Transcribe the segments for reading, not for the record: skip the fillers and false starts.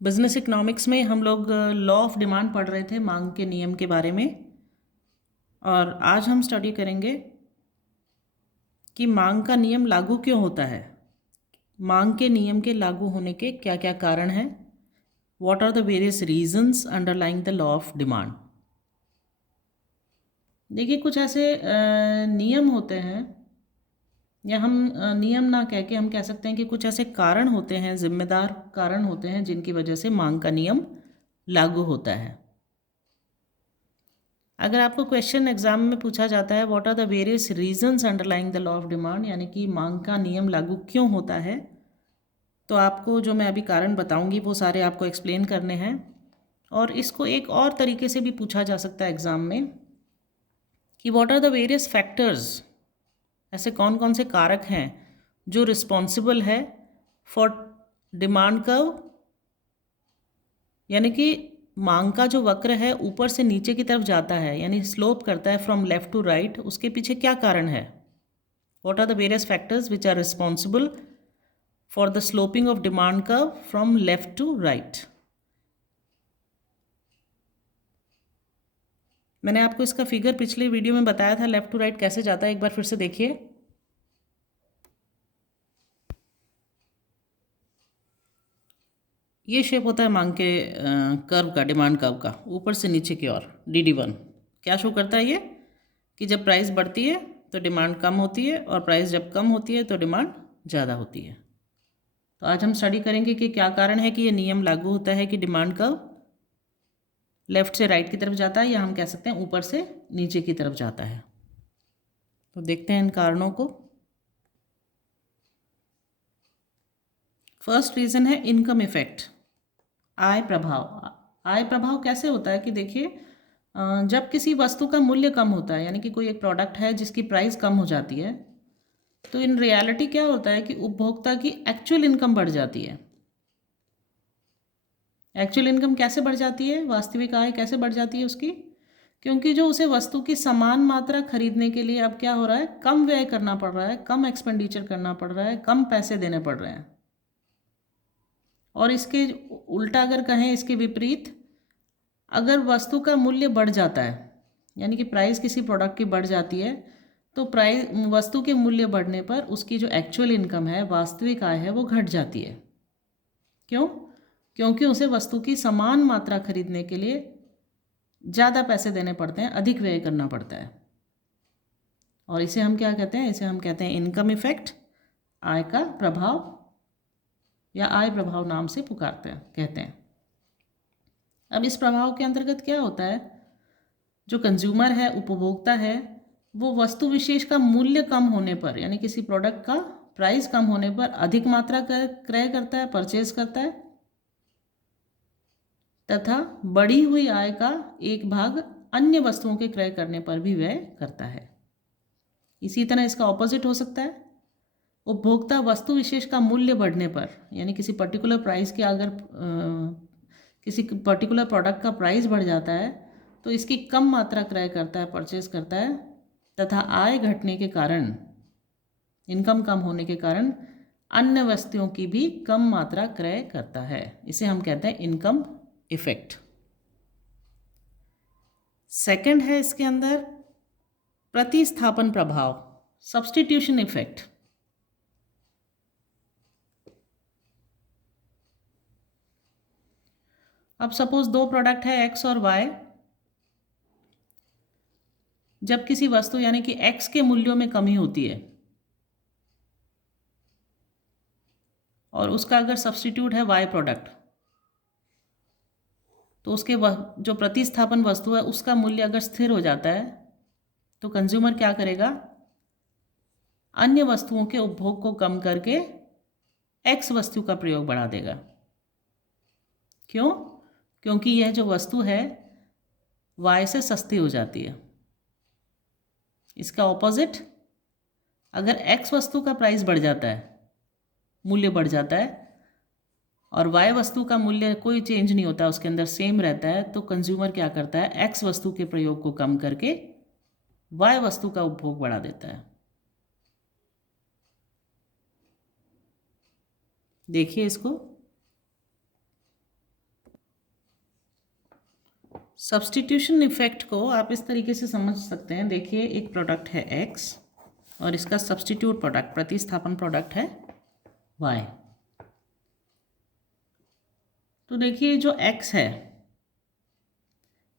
Business economics में हम लोग लॉ ऑफ डिमांड पढ़ रहे थे, मांग के नियम के बारे में। और आज हम स्टडी करेंगे कि मांग का नियम लागू क्यों होता है, मांग के नियम के लागू होने के क्या क्या कारण हैं, what are the various reasons underlying the law of demand. देखिए, कुछ ऐसे नियम होते हैं, या हम नियम ना कह के हम कह सकते हैं कि कुछ ऐसे कारण होते हैं, जिम्मेदार कारण होते हैं, जिनकी वजह से मांग का नियम लागू होता है। अगर आपको क्वेश्चन एग्जाम में पूछा जाता है what are the various reasons underlying the law of demand, यानी कि मांग का नियम लागू क्यों होता है, तो आपको जो मैं अभी कारण बताऊंगी वो सारे आपको एक्सप्लेन करने हैं। और इसको एक और तरीके से भी पूछा जा सकता है एग्ज़ाम में कि what are the various factors, ऐसे कौन कौन से कारक हैं जो रिस्पॉन्सिबल है फॉर डिमांड कर्व, यानी कि मांग का जो वक्र है ऊपर से नीचे की तरफ जाता है, यानी स्लोप करता है फ्रॉम लेफ्ट टू राइट, उसके पीछे क्या कारण है। What are the various factors which are responsible for the sloping of demand curve from left to right. मैंने आपको इसका फिगर पिछले वीडियो में बताया था, लेफ्ट टू राइट कैसे जाता है, एक बार फिर से देखिए। ये शेप होता है मांग के कर्व का, डिमांड कर्व का, ऊपर से नीचे की ओर DD1 क्या शो करता है ये, कि जब प्राइस बढ़ती है तो डिमांड कम होती है, और प्राइस जब कम होती है तो डिमांड ज़्यादा होती है। तो आज हम स्टडी करेंगे कि क्या कारण है कि ये नियम लागू होता है कि डिमांड कर्व लेफ्ट से राइट की तरफ जाता है, या हम कह सकते हैं ऊपर से नीचे की तरफ जाता है। तो देखते हैं इन कारणों को। फर्स्ट रीज़न है इनकम इफेक्ट, आय प्रभाव। आय प्रभाव कैसे होता है कि देखिए, जब किसी वस्तु का मूल्य कम होता है, यानी कि कोई एक प्रोडक्ट है जिसकी प्राइस कम हो जाती है, तो इन रियलिटी क्या होता है कि उपभोक्ता की एक्चुअल इनकम बढ़ जाती है। एक्चुअल इनकम कैसे बढ़ जाती है, वास्तविक आय कैसे बढ़ जाती है उसकी, क्योंकि जो उसे वस्तु की समान मात्रा खरीदने के लिए अब क्या हो रहा है, कम व्यय करना पड़ रहा है, कम एक्सपेंडिचर करना पड़ रहा है, कम पैसे देने पड़ रहे हैं। और इसके उल्टा अगर कहें, इसके विपरीत, अगर वस्तु का मूल्य बढ़ जाता है, यानी कि प्राइस किसी प्रोडक्ट की बढ़ जाती है, तो प्राइस, वस्तु के मूल्य बढ़ने पर उसकी जो एक्चुअल इनकम है, वास्तविक आय है, वो घट जाती है। क्यों? क्योंकि उसे वस्तु की समान मात्रा खरीदने के लिए ज़्यादा पैसे देने पड़ते हैं, अधिक व्यय करना पड़ता है। और इसे हम क्या कहते हैं, इसे हम कहते हैं इनकम इफेक्ट, आय का प्रभाव, या आय प्रभाव नाम से पुकारते हैं, कहते हैं। अब इस प्रभाव के अंतर्गत क्या होता है, जो कंज्यूमर है, उपभोक्ता है, वो वस्तु विशेष का मूल्य कम होने पर, यानी किसी प्रोडक्ट का प्राइस कम होने पर अधिक मात्रा का क्रय करता है, परचेज करता है, तथा बढ़ी हुई आय का एक भाग अन्य वस्तुओं के क्रय करने पर भी व्यय करता है। इसी तरह इसका ऑपोजिट हो सकता है, उपभोक्ता वस्तु विशेष का मूल्य बढ़ने पर, यानी किसी पर्टिकुलर प्राइस के अगर किसी पर्टिकुलर प्रोडक्ट का प्राइस बढ़ जाता है, तो इसकी कम मात्रा क्रय करता है, परचेज करता है, तथा आय घटने के कारण, इनकम कम होने के कारण अन्य वस्तुओं की भी कम मात्रा क्रय करता है। इसे हम कहते हैं इनकम इफेक्ट। सेकंड है इसके अंदर प्रतिस्थापन प्रभाव, सब्स्टिट्यूशन इफेक्ट। अब सपोज दो प्रोडक्ट है X और Y, जब किसी वस्तु यानी कि X के मूल्यों में कमी होती है और उसका अगर सब्स्टिट्यूट है Y प्रोडक्ट, तो उसके जो प्रतिस्थापन वस्तु है उसका मूल्य अगर स्थिर हो जाता है, तो कंज्यूमर क्या करेगा, अन्य वस्तुओं के उपभोग को कम करके X वस्तु का प्रयोग बढ़ा देगा। क्यों? क्योंकि यह जो वस्तु है Y से सस्ती हो जाती है। इसका ऑपोजिट, अगर X वस्तु का प्राइस बढ़ जाता है, मूल्य बढ़ जाता है, और Y वस्तु का मूल्य कोई चेंज नहीं होता, उसके अंदर सेम रहता है, तो कंज्यूमर क्या करता है, X वस्तु के प्रयोग को कम करके Y वस्तु का उपभोग बढ़ा देता है। देखिए इसको, सब्स्टिट्यूशन इफेक्ट को आप इस तरीके से समझ सकते हैं। देखिए, एक प्रोडक्ट है एक्स और इसका सब्स्टिट्यूट प्रोडक्ट, प्रतिस्थापन प्रोडक्ट है वाई। तो देखिए, जो एक्स है,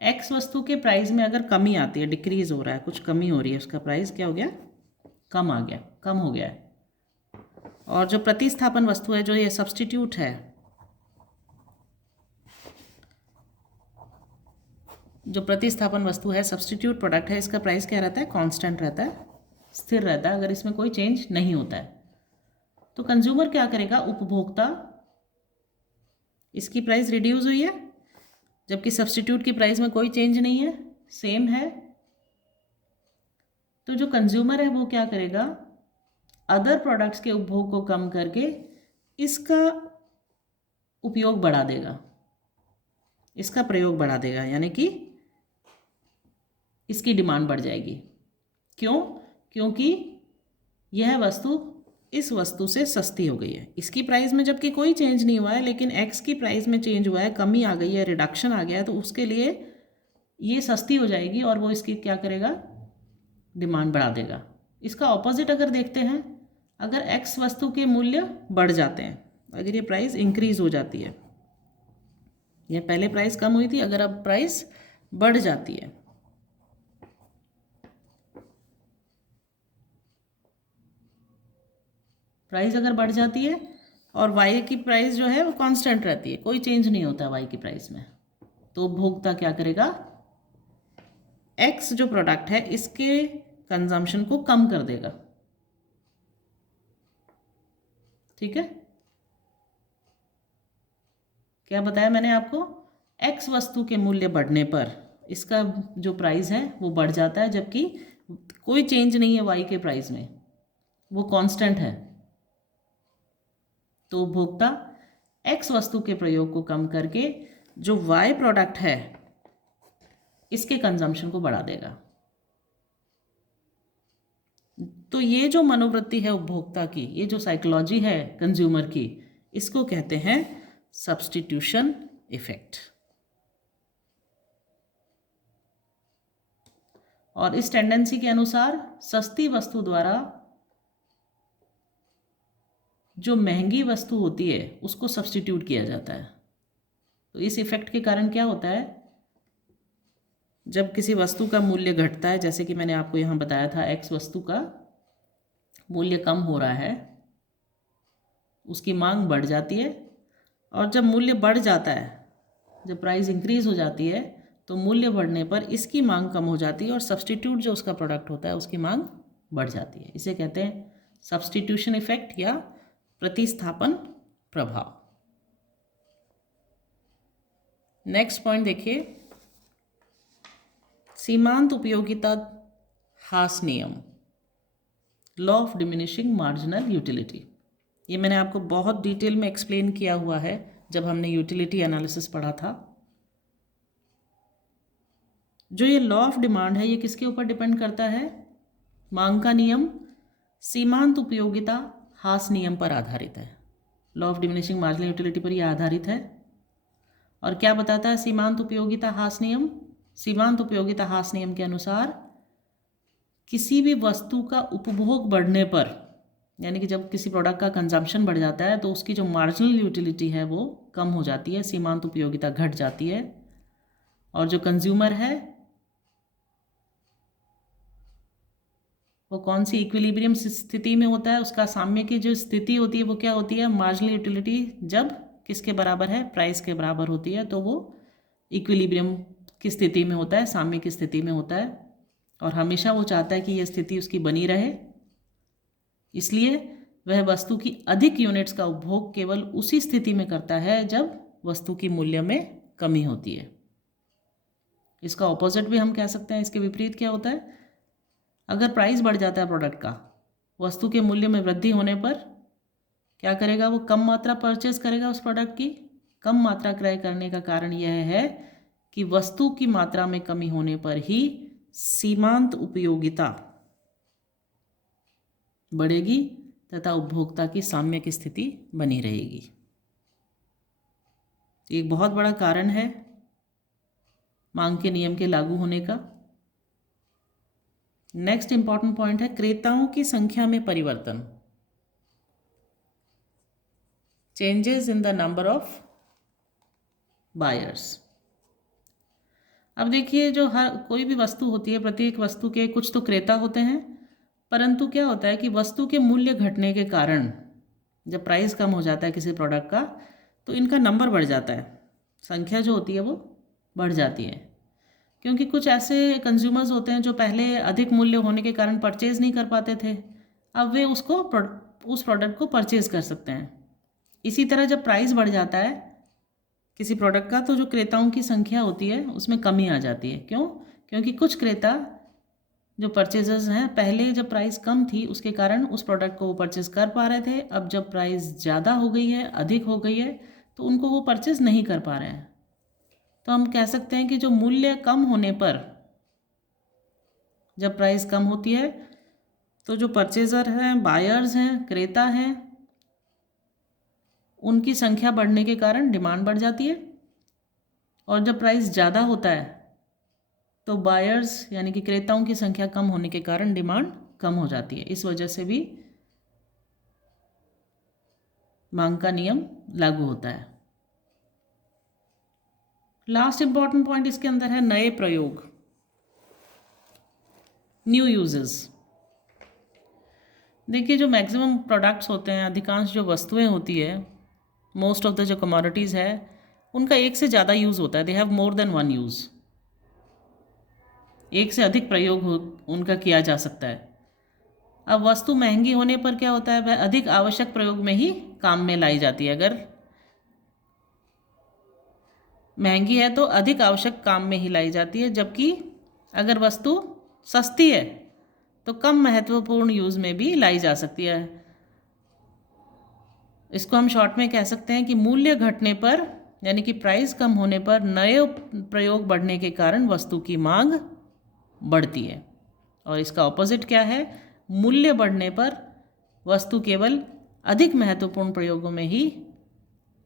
एक्स वस्तु के प्राइस में अगर कमी आती है, डिक्रीज हो रहा है, कुछ कमी हो रही है, उसका प्राइस क्या हो गया, कम आ गया, कम हो गया है। और जो प्रतिस्थापन वस्तु है, जो ये सब्स्टिट्यूट है, जो प्रतिस्थापन वस्तु है, सब्स्टिट्यूट प्रोडक्ट है, इसका प्राइस क्या रहता है, कांस्टेंट रहता है, स्थिर रहता है, अगर इसमें कोई चेंज नहीं होता है। तो कंज्यूमर क्या करेगा, उपभोक्ता, इसकी प्राइस रिड्यूस हुई है, जबकि सब्स्टिट्यूट की प्राइस में कोई चेंज नहीं है, सेम है। तो जो कंज्यूमर है वो क्या करेगा, अदर प्रोडक्ट्स के उपभोग को कम करके इसका उपयोग बढ़ा देगा, इसका प्रयोग बढ़ा देगा, यानी कि इसकी डिमांड बढ़ जाएगी। क्यों? क्योंकि यह वस्तु इस वस्तु से सस्ती हो गई है। इसकी प्राइस में जबकि कोई चेंज नहीं हुआ है, लेकिन एक्स की प्राइस में चेंज हुआ है, कमी आ गई है, रिडक्शन आ गया है, तो उसके लिए ये सस्ती हो जाएगी और वो इसकी क्या करेगा, डिमांड बढ़ा देगा। इसका ऑपोजिट अगर देखते हैं, अगर एक्स वस्तु के मूल्य बढ़ जाते हैं, अगर ये प्राइस इंक्रीज हो जाती है, ये पहले प्राइस कम हुई थी, अगर अब प्राइस बढ़ जाती है, प्राइस अगर बढ़ जाती है और वाई की प्राइस जो है वो कांस्टेंट रहती है, कोई चेंज नहीं होता वाई की प्राइस में, तो उपभोक्ता क्या करेगा, एक्स जो प्रोडक्ट है इसके कंजम्पशन को कम कर देगा। ठीक है, क्या बताया मैंने आपको, एक्स वस्तु के मूल्य बढ़ने पर इसका जो प्राइस है वो बढ़ जाता है, जबकि कोई चेंज नहीं है वाई के प्राइस में, वो कांस्टेंट है। तो उपभोक्ता एक्स वस्तु के प्रयोग को कम करके जो वाई प्रोडक्ट है इसके कंजम्पशन को बढ़ा देगा। तो ये जो मनोवृत्ति है उपभोक्ता की, ये जो साइकोलॉजी है कंज्यूमर की, इसको कहते हैं सब्स्टिट्यूशन इफेक्ट। और इस टेंडेंसी के अनुसार सस्ती वस्तु द्वारा जो महंगी वस्तु होती है उसको सब्स्टिट्यूट किया जाता है। तो इस इफेक्ट के कारण क्या होता है, जब किसी वस्तु का मूल्य घटता है, जैसे कि मैंने आपको यहाँ बताया था, एक्स वस्तु का मूल्य कम हो रहा है, उसकी मांग बढ़ जाती है, और जब मूल्य बढ़ जाता है, जब प्राइस इंक्रीज हो जाती है, तो मूल्य बढ़ने पर इसकी मांग कम हो जाती है और सब्स्टिट्यूट जो उसका प्रोडक्ट होता है उसकी मांग बढ़ जाती है। इसे कहते हैं सब्स्टिट्यूशन इफेक्ट या प्रतिस्थापन प्रभाव। नेक्स्ट पॉइंट देखिए, सीमांत उपयोगिता हास नियम, law of diminishing marginal utility. ये मैंने आपको बहुत डिटेल में एक्सप्लेन किया हुआ है जब हमने यूटिलिटी एनालिसिस पढ़ा था। जो ये लॉ ऑफ डिमांड है, ये किसके ऊपर डिपेंड करता है, मांग का नियम सीमांत उपयोगिता हास नियम पर आधारित है। Law of diminishing marginal utility पर यह आधारित है। और क्या बताता है सीमांत उपयोगिता हास नियम, सीमांत उपयोगिता हास नियम के अनुसार किसी भी वस्तु का उपभोग बढ़ने पर, यानी कि जब किसी प्रोडक्ट का कंजम्पशन बढ़ जाता है तो उसकी जो मार्जिनल यूटिलिटी है वो कम हो जाती है, सीमांत उपयोगिता घट जाती है, और जो कंज्यूमर है वो कौन सी इक्विलिब्रियम स्थिति में होता है, उसका साम्य की जो स्थिति होती है वो क्या होती है, मार्जिनल यूटिलिटी जब किसके बराबर है, प्राइस के बराबर होती है, तो वो इक्विलिब्रियम की स्थिति में होता है, साम्य की स्थिति में होता है, और हमेशा वो चाहता है कि यह स्थिति उसकी बनी रहे। इसलिए वह वस्तु की अधिक यूनिट्स का उपभोग केवल उसी स्थिति में करता है जब वस्तु की मूल्य में कमी होती है। इसका ऑपोजिट भी हम कह सकते हैं, इसके विपरीत क्या होता है, अगर प्राइस बढ़ जाता है प्रोडक्ट का, वस्तु के मूल्य में वृद्धि होने पर क्या करेगा, वो कम मात्रा परचेज करेगा उस प्रोडक्ट की। कम मात्रा क्रय करने का कारण यह है कि वस्तु की मात्रा में कमी होने पर ही सीमांत उपयोगिता बढ़ेगी तथा उपभोक्ता की साम्य की स्थिति बनी रहेगी। एक बहुत बड़ा कारण है मांग के नियम के लागू होने का। नेक्स्ट इंपॉर्टेंट पॉइंट है क्रेताओं की संख्या में परिवर्तन, changes in the number of buyers. अब देखिए, जो हर कोई भी वस्तु होती है, प्रत्येक वस्तु के कुछ तो क्रेता होते हैं, परंतु क्या होता है कि वस्तु के मूल्य घटने के कारण जब प्राइस कम हो जाता है किसी प्रोडक्ट का, तो इनका नंबर बढ़ जाता है, संख्या जो होती है वो बढ़ जाती है। क्योंकि कुछ ऐसे कंज्यूमर्स होते हैं जो पहले अधिक मूल्य होने के कारण परचेज़ नहीं कर पाते थे, अब वे उस प्रोडक्ट को परचेज़ कर सकते हैं। इसी तरह जब प्राइस बढ़ जाता है किसी प्रोडक्ट का, तो जो क्रेताओं की संख्या होती है उसमें कमी आ जाती है। क्यों? क्योंकि कुछ क्रेता जो परचेजर्स हैं, पहले जब प्राइस कम थी उसके कारण उस प्रोडक्ट को वो परचेज़ कर पा रहे थे, अब जब प्राइस ज़्यादा हो गई है, अधिक हो गई है, तो उनको वो परचेज़ नहीं कर पा रहे हैं। तो हम कह सकते हैं कि जो मूल्य कम होने पर, जब प्राइस कम होती है, तो जो परचेज़र हैं, बायर्स हैं, क्रेता हैं, उनकी संख्या बढ़ने के कारण डिमांड बढ़ जाती है। और जब प्राइस ज़्यादा होता है तो बायर्स यानी कि क्रेताओं की संख्या कम होने के कारण डिमांड कम हो जाती है। इस वजह से भी मांग का नियम लागू होता है। लास्ट इंपॉर्टेंट पॉइंट इसके अंदर है नए प्रयोग, न्यू यूजेस। देखिए, जो मैक्सिमम प्रोडक्ट्स होते हैं, अधिकांश जो वस्तुएं होती है, मोस्ट ऑफ द जो कमोडिटीज़ है, उनका एक से ज़्यादा यूज़ होता है। They have more than one use, एक से अधिक प्रयोग उनका किया जा सकता है। अब वस्तु महंगी होने पर क्या होता है, वह अधिक आवश्यक प्रयोग में ही काम में लाई जाती है। अगर महंगी है तो अधिक आवश्यक काम में ही लाई जाती है, जबकि अगर वस्तु सस्ती है तो कम महत्वपूर्ण यूज़ में भी लाई जा सकती है। इसको हम शॉर्ट में कह सकते हैं कि मूल्य घटने पर, यानी कि प्राइस कम होने पर, नए प्रयोग बढ़ने के कारण वस्तु की मांग बढ़ती है। और इसका ऑपोजिट क्या है, मूल्य बढ़ने पर वस्तु केवल अधिक महत्वपूर्ण प्रयोगों में ही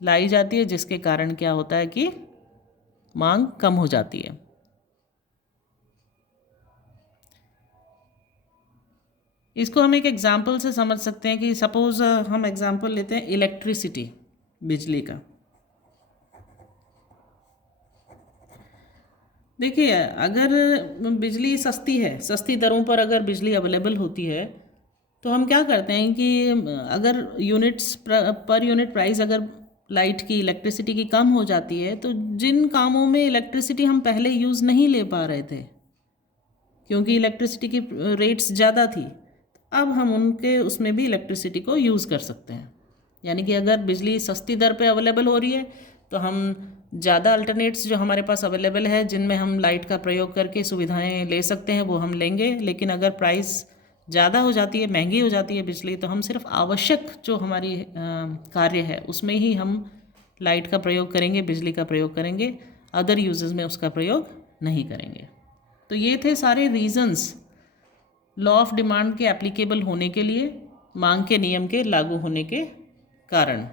लाई जाती है, जिसके कारण क्या होता है कि मांग कम हो जाती है। इसको हम एक एग्जाम्पल से समझ सकते हैं कि सपोज हम एग्जाम्पल लेते हैं इलेक्ट्रिसिटी, बिजली का। देखिए, अगर बिजली सस्ती है, सस्ती दरों पर अगर बिजली अवेलेबल होती है, तो हम क्या करते हैं कि अगर यूनिट्स पर यूनिट प्राइस अगर लाइट की, इलेक्ट्रिसिटी की कम हो जाती है, तो जिन कामों में इलेक्ट्रिसिटी हम पहले यूज़ नहीं ले पा रहे थे क्योंकि इलेक्ट्रिसिटी की रेट्स ज़्यादा थी, अब हम उनके उसमें भी इलेक्ट्रिसिटी को यूज़ कर सकते हैं। यानी कि अगर बिजली सस्ती दर पे अवेलेबल हो रही है तो हम ज़्यादा अल्टरनेट्स जो हमारे पास अवेलेबल है, जिनमें हम लाइट का प्रयोग करके सुविधाएं ले सकते हैं, वो हम लेंगे। लेकिन अगर प्राइस ज़्यादा हो जाती है, महंगी हो जाती है बिजली, तो हम सिर्फ आवश्यक जो हमारी कार्य है उसमें ही हम लाइट का प्रयोग करेंगे, बिजली का प्रयोग करेंगे, अदर यूजेस में उसका प्रयोग नहीं करेंगे। तो ये थे सारे रीजंस लॉ ऑफ डिमांड के एप्लीकेबल होने के लिए, मांग के नियम के लागू होने के कारण।